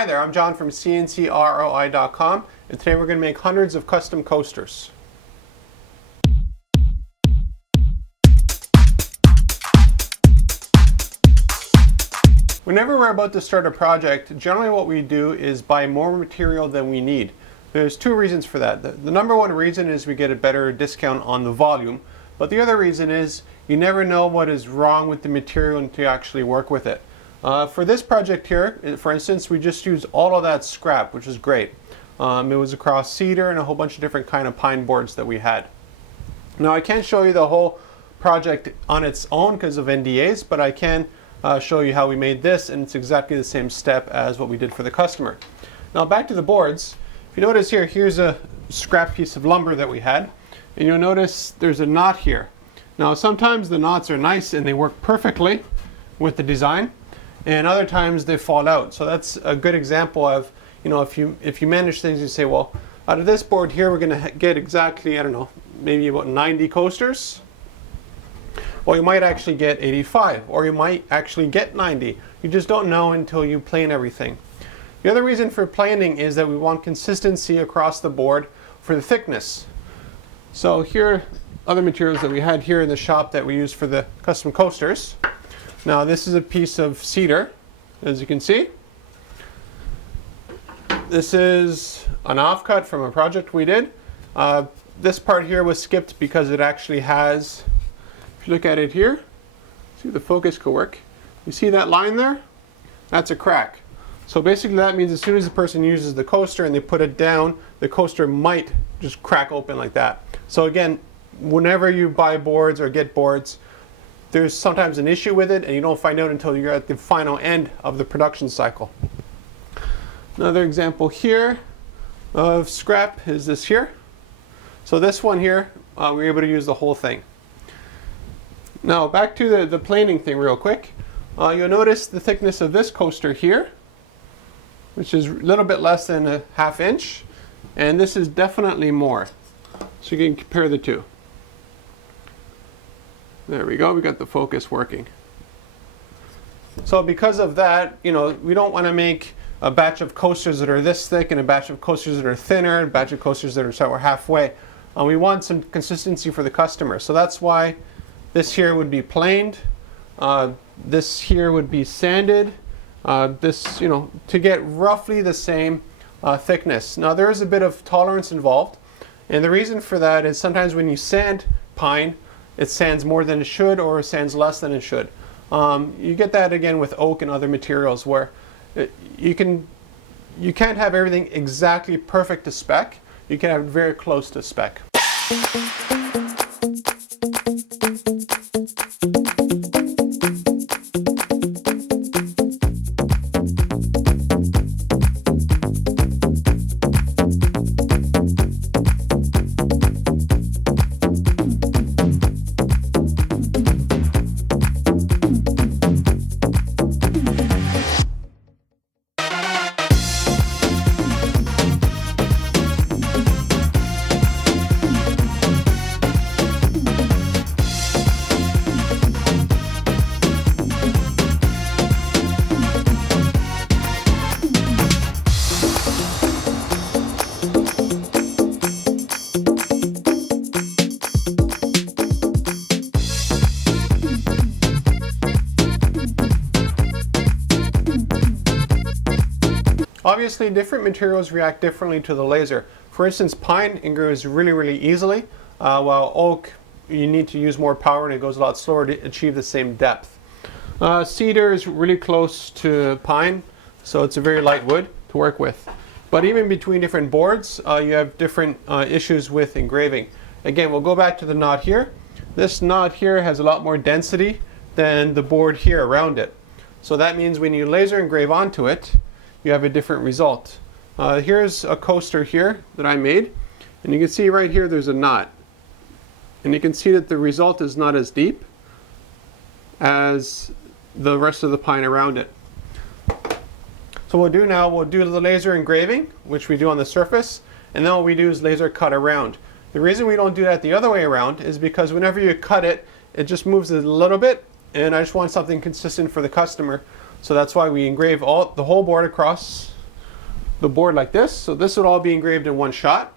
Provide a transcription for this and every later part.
Hi there, I'm John from CNCKing.com, and today we're going to make hundreds of custom coasters. Whenever we're about to start a project, generally what we do is buy more material than we need. There's two reasons for that. The number one reason is we get a better discount on the volume, but the other reason is you never know what is wrong with the material until you actually work with it. For this project here, for instance, we just used all of that scrap, which is great. It was across cedar and a whole bunch of different kind of pine boards that we had. Now I can't show you the whole project on its own because of NDAs, but I can show you how we made this, and it's exactly the same step as what we did for the customer. Now back to the boards. If you notice here, here's a scrap piece of lumber that we had, and you'll notice there's a knot here. Now sometimes the knots are nice and they work perfectly with the design, and other times they fall out. So that's a good example of, if you manage things, you say, well, out of this board here we're going to get exactly, I don't know, maybe about 90 coasters. Well, you might actually get 85, or you might actually get 90. You just don't know until you plane everything. The other reason for planing is that we want consistency across the board for the thickness. So here are other materials that we had here in the shop that we use for the custom coasters. Now this is a piece of cedar, as you can see. This is an offcut from a project we did. This part here was skipped because it actually has, if you look at it here, see if the focus could work. You see that line there? That's a crack. So basically that means as soon as the person uses the coaster and they put it down, the coaster might just crack open like that. So again, whenever you buy boards or get boards, there's sometimes an issue with it and you don't find out until you're at the final end of the production cycle. Another example here of scrap is this here. So this one here, we were able to use the whole thing. Now back to the planing thing real quick. You'll notice the thickness of this coaster here, which is a little bit less than a ½ inch, and this is definitely more. So you can compare the two. There we go, we got the focus working. So because of that, we don't want to make a batch of coasters that are this thick and a batch of coasters that are thinner, a batch of coasters that are sort of halfway. We want some consistency for the customer. So that's why this here would be planed, this here would be sanded, to get roughly the same thickness. Now there is a bit of tolerance involved, and the reason for that is sometimes when you sand pine, it sands more than it should or sands less than it should. You get that again with oak and other materials where you can't have everything exactly perfect to spec. You can have it very close to spec. Obviously, different materials react differently to the laser. For instance, pine engraves really, really easily, while oak, you need to use more power and it goes a lot slower to achieve the same depth. Cedar is really close to pine, so it's a very light wood to work with. But even between different boards, you have different issues with engraving. Again, we'll go back to the knot here. This knot here has a lot more density than the board here around it. So that means when you laser engrave onto it, you have a different result. Here's a coaster here that I made, and you can see right here there's a knot. And you can see that the result is not as deep as the rest of the pine around it. So what we'll do now, we'll do the laser engraving, which we do on the surface, and then what we do is laser cut around. The reason we don't do that the other way around is because whenever you cut it, it just moves a little bit, and I just want something consistent for the customer. So that's why we engrave the whole board across the board like this. So this would all be engraved in one shot.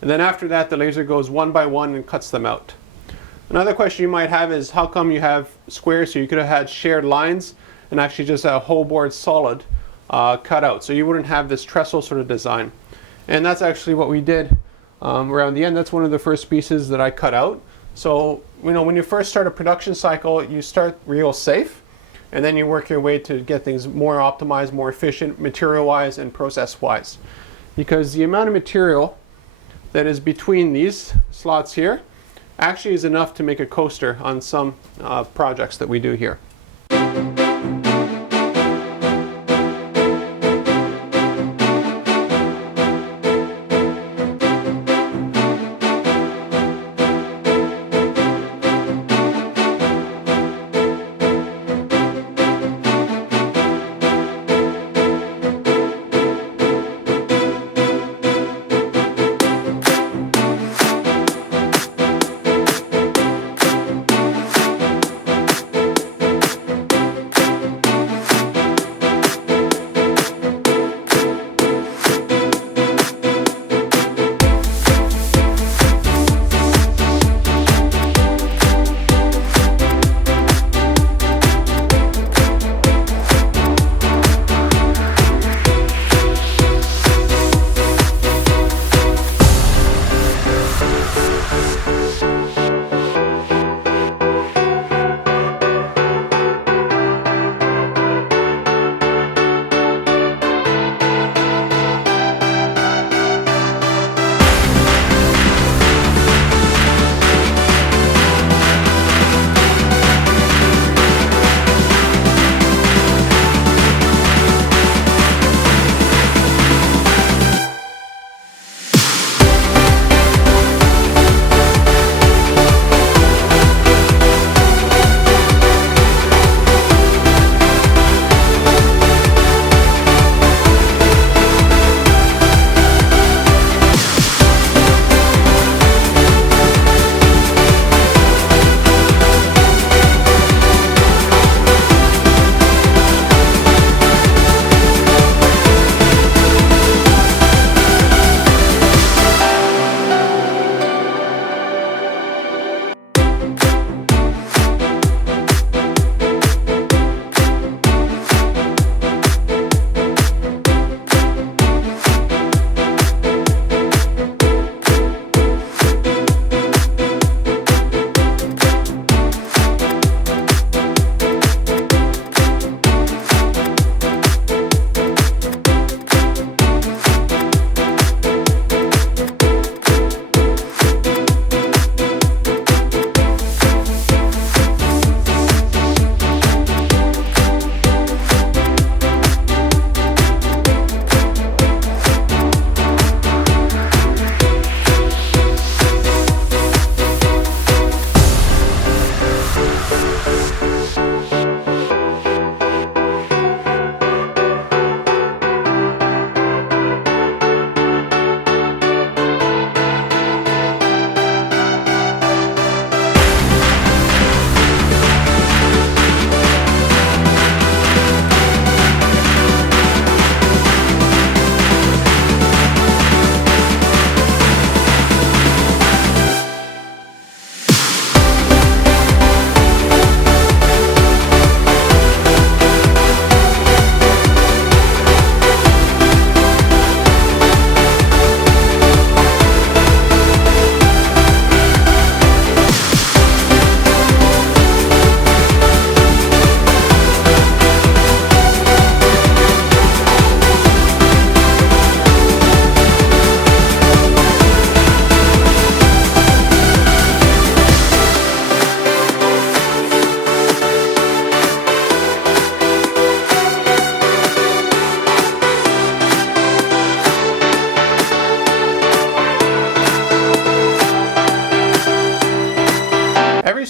And then after that, the laser goes one by one and cuts them out. Another question you might have is how come you have squares? So you could have had shared lines and actually just a whole board solid cut out. So you wouldn't have this trestle sort of design. And that's actually what we did around the end. That's one of the first pieces that I cut out. So, you know, when you first start a production cycle, you start real safe, and then you work your way to get things more optimized, more efficient, material-wise and process-wise. Because the amount of material that is between these slots here actually is enough to make a coaster on some projects that we do here.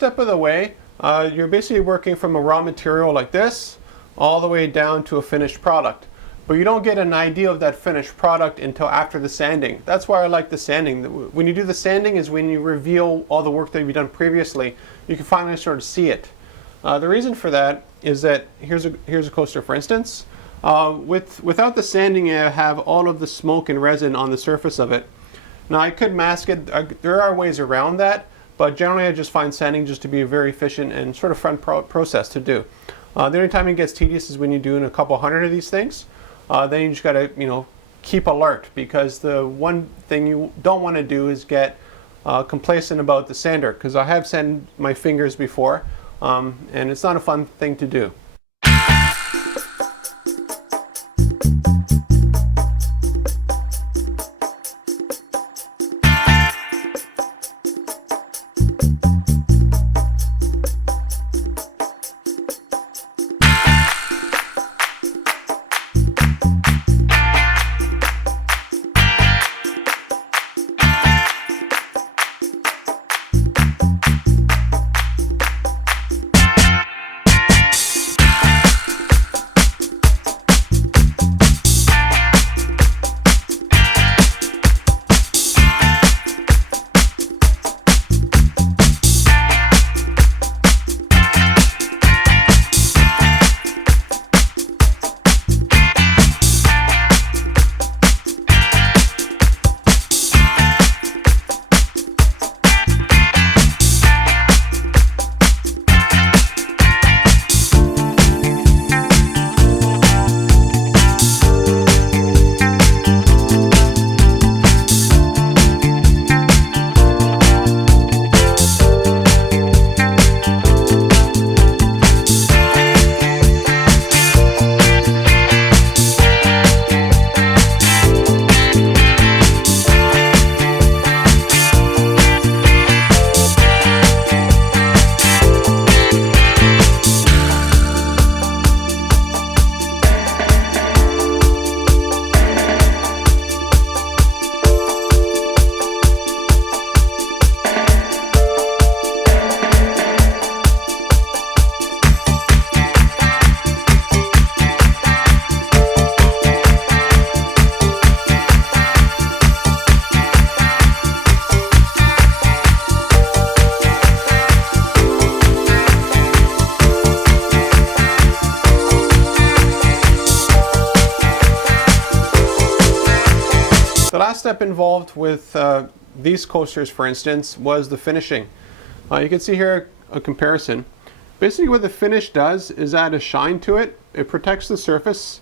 step of the way, you're basically working from a raw material like this all the way down to a finished product. But you don't get an idea of that finished product until after the sanding. That's why I like the sanding. When you do the sanding is when you reveal all the work that you've done previously. You can finally sort of see it. The reason for that is that here's a coaster, for instance. Without the sanding, I have all of the smoke and resin on the surface of it. Now I could mask it. There are ways around that, but generally I just find sanding just to be a very efficient and sort of fun process to do. The only time it gets tedious is when you're doing a couple hundred of these things. Then you just got to, keep alert, because the one thing you don't want to do is get complacent about the sander, because I have sanded my fingers before, and it's not a fun thing to do. The last step involved with these coasters, for instance, was the finishing. You can see here a comparison. Basically what the finish does is add a shine to it. It protects the surface,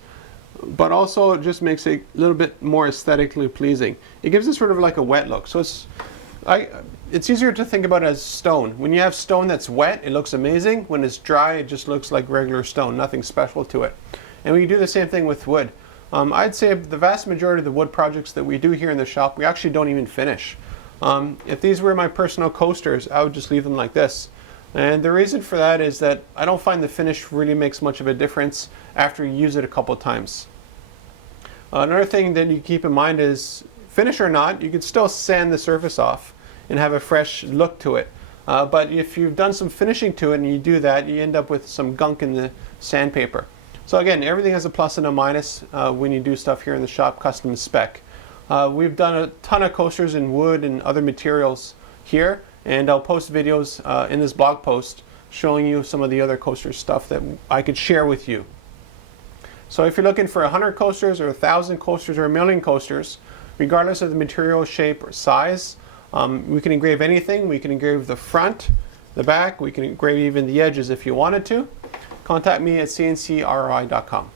but also it just makes it a little bit more aesthetically pleasing. It gives it sort of like a wet look. So it's easier to think about it as stone. When you have stone that's wet, it looks amazing. When it's dry, it just looks like regular stone, nothing special to it. And we do the same thing with wood. I'd say the vast majority of the wood projects that we do here in the shop, we actually don't even finish. If these were my personal coasters, I would just leave them like this. And the reason for that is that I don't find the finish really makes much of a difference after you use it a couple of times. Another thing that you keep in mind is, finish or not, you can still sand the surface off and have a fresh look to it. But if you've done some finishing to it and you do that, you end up with some gunk in the sandpaper. So again, everything has a plus and a minus when you do stuff here in the shop, custom spec. We've done a ton of coasters in wood and other materials here, and I'll post videos in this blog post showing you some of the other coaster stuff that I could share with you. So if you're looking for 100 coasters or 1,000 coasters or 1,000,000 coasters, regardless of the material, shape, or size, we can engrave anything. We can engrave the front, the back, we can engrave even the edges if you wanted to. Contact me at CNCKing.com.